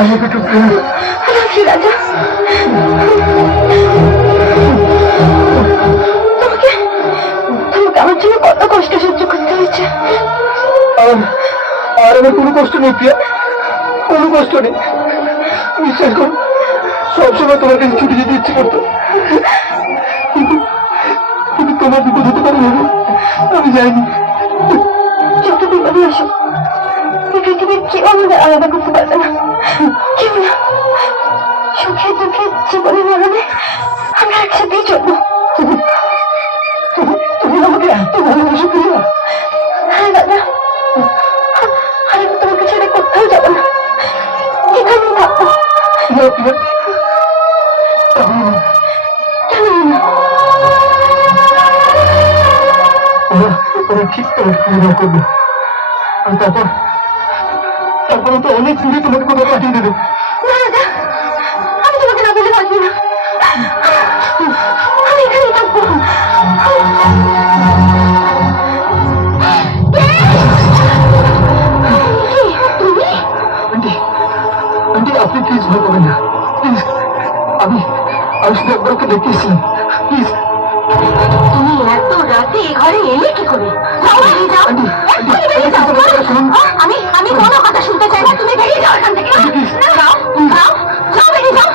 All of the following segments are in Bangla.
আমাকে একটু রাজা, তোমাকে তোমাকে আমার জন্য কত কষ্ট সহ্য করতে হয়েছে। আর আমার কোনো কষ্ট নেই প্রিয়া, কোনো কষ্ট নেই। বিশ্বাস করো, সবসময় তোমার কাছে ছুটে যেতে ইচ্ছে করতো, কিন্তু কিন্তু তোমার বিপদ হতে পারে না, আমি যাইনি। যত বিপদে আসো, এই পৃথিবীর কেউ আমাদের আলাদা করতে পারবে না, কেউ না। সুখে দুঃখে জীবনে মরণে আমরা একসাথেই চলবো। তুমি আমাকে এত ভালোবাসো প্রিয়া? হ্যাঁ দাদা, আমি তোমাকে ছেড়ে কোথাও যাবো না, এখানেই থাকবো। না প্রিয়া, ওরা ঠিক তোমাকে পূর্ণ করবে, আর তারপরে তো অনেক দূরে তোমাকে কোথাও পাঠিয়ে দেবে। না দাদা, আমি তোমাকে না বলে থাকবো না, আমি এখানেই থাকবো। আন্টি, আপনি প্লিজ ভয় পাবেন না, প্লিজ। আমি শুধু একবার ওকে দেখতে এসেছিলাম, প্লিজ। তুমি এত রাতে এ ঘরে এলে কি করে? আমি কোনো কথা শুনতে চাই না, তুমি বেরিয়ে যাও এখান থেকে। যাও যাও যাও, বেরিয়ে যাও।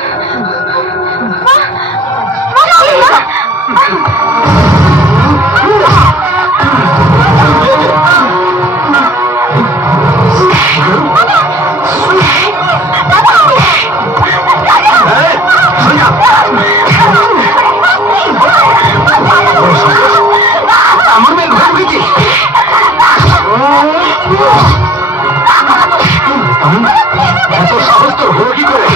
আমার মেয়ে ঘরে ঢুকেছে। এত সাহস তোর হলো কি করে?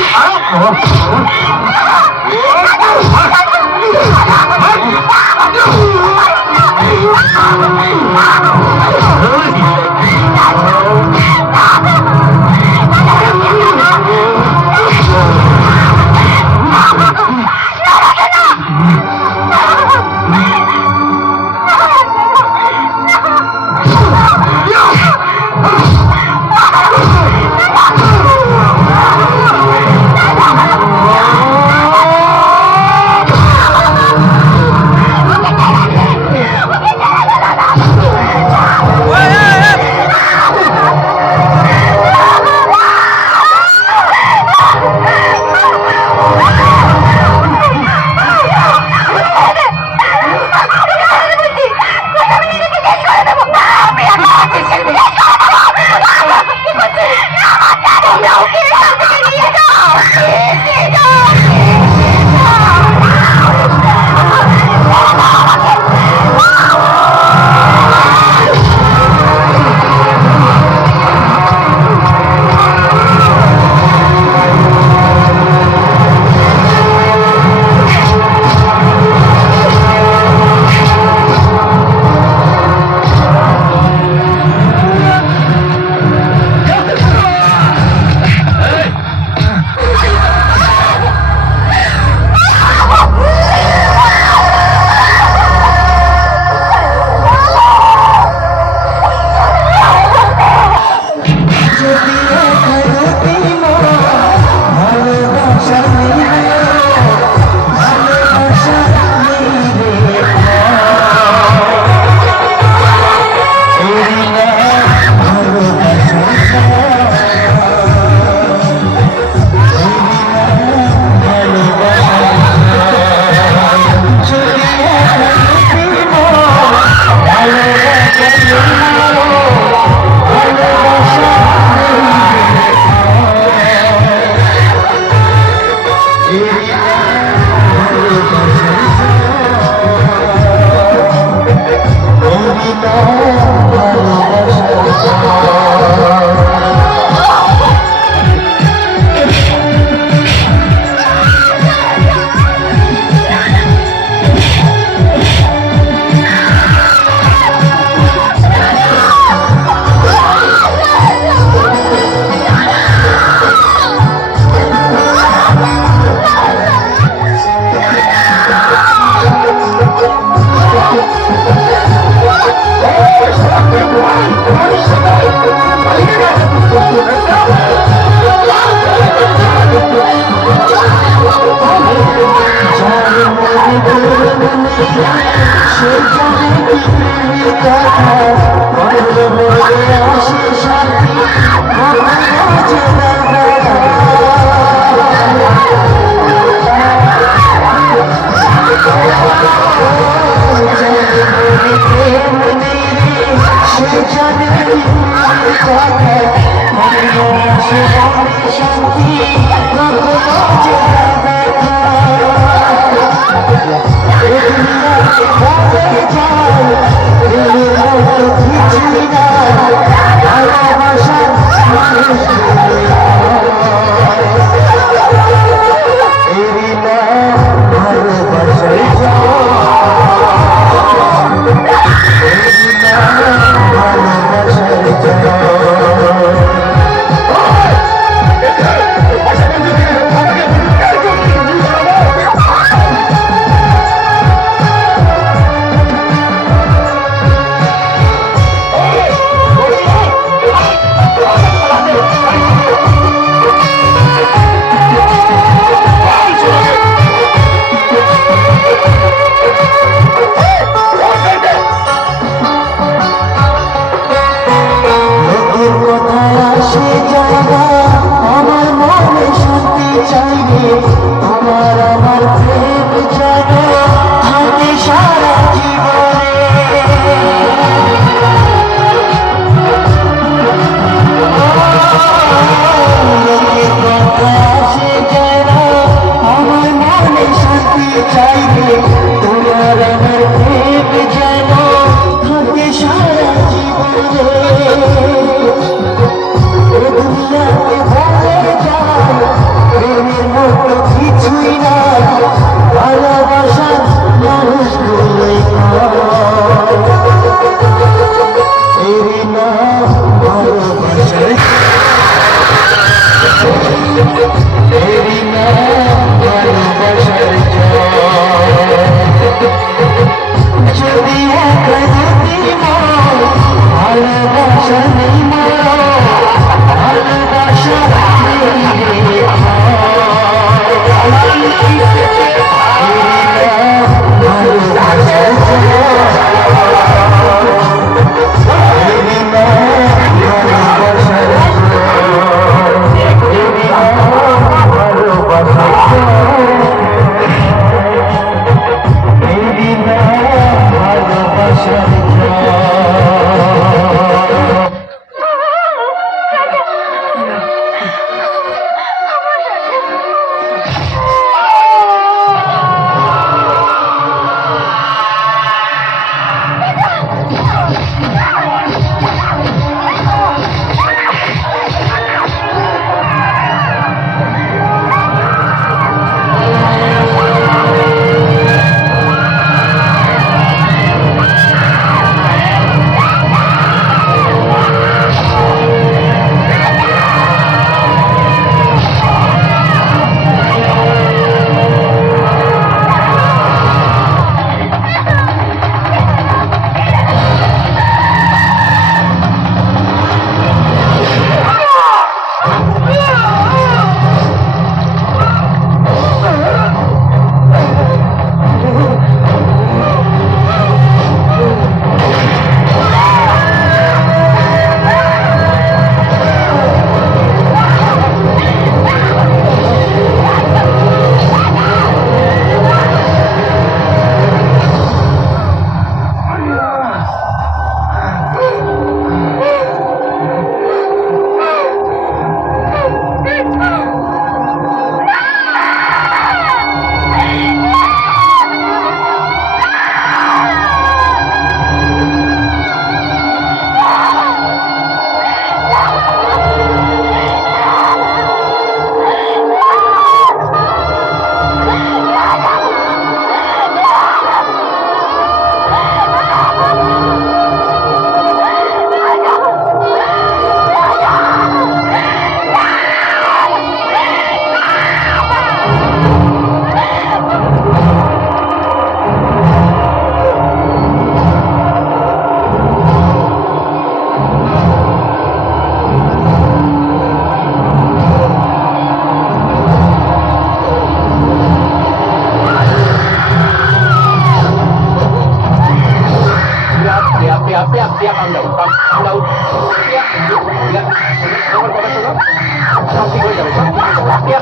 Tiếp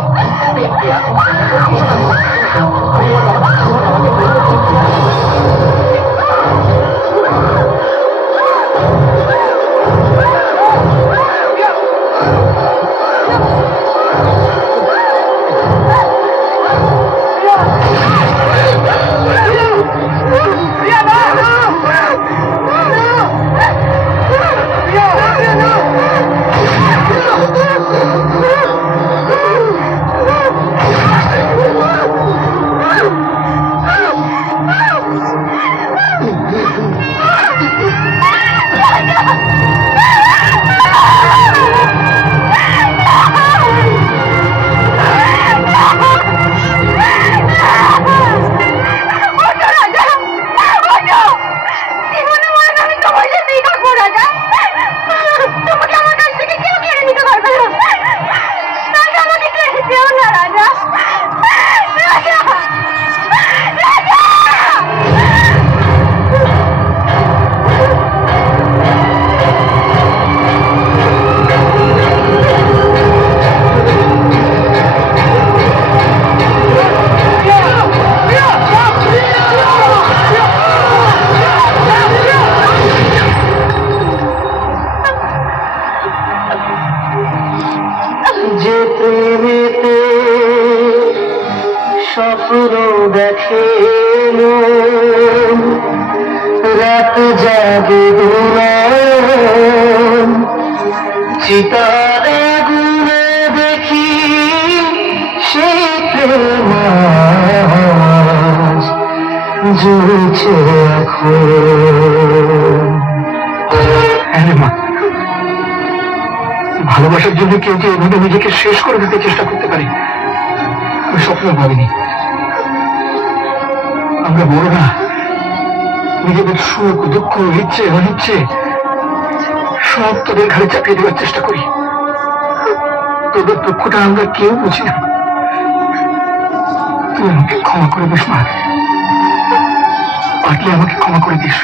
tiếp tiếp স্বপ্ন দেখে মন, রাত জাগে দুরান, চিতার আগুনে দেখি সেই প্রেম আজ জ্বলছে এখন। হ্যাঁ মা, ভালোবাসার জন্য কেউ যে এভাবে নিজেকে শেষ করে দিতে চেষ্টা করতে পারে আমি স্বপ্ন ভাবিনি। আমরা বড়রা নিজেদের সুখ দুঃখ ইচ্ছে অনিচ্ছে সব তোদের ঘাড়ে চাপিয়ে দেওয়ার চেষ্টা করি। তোদের দুঃখটা আমরা কেউ বুঝি না। তুই আমাকে ক্ষমা করে দিস মা, পারলে আমাকে ক্ষমা করে দিস।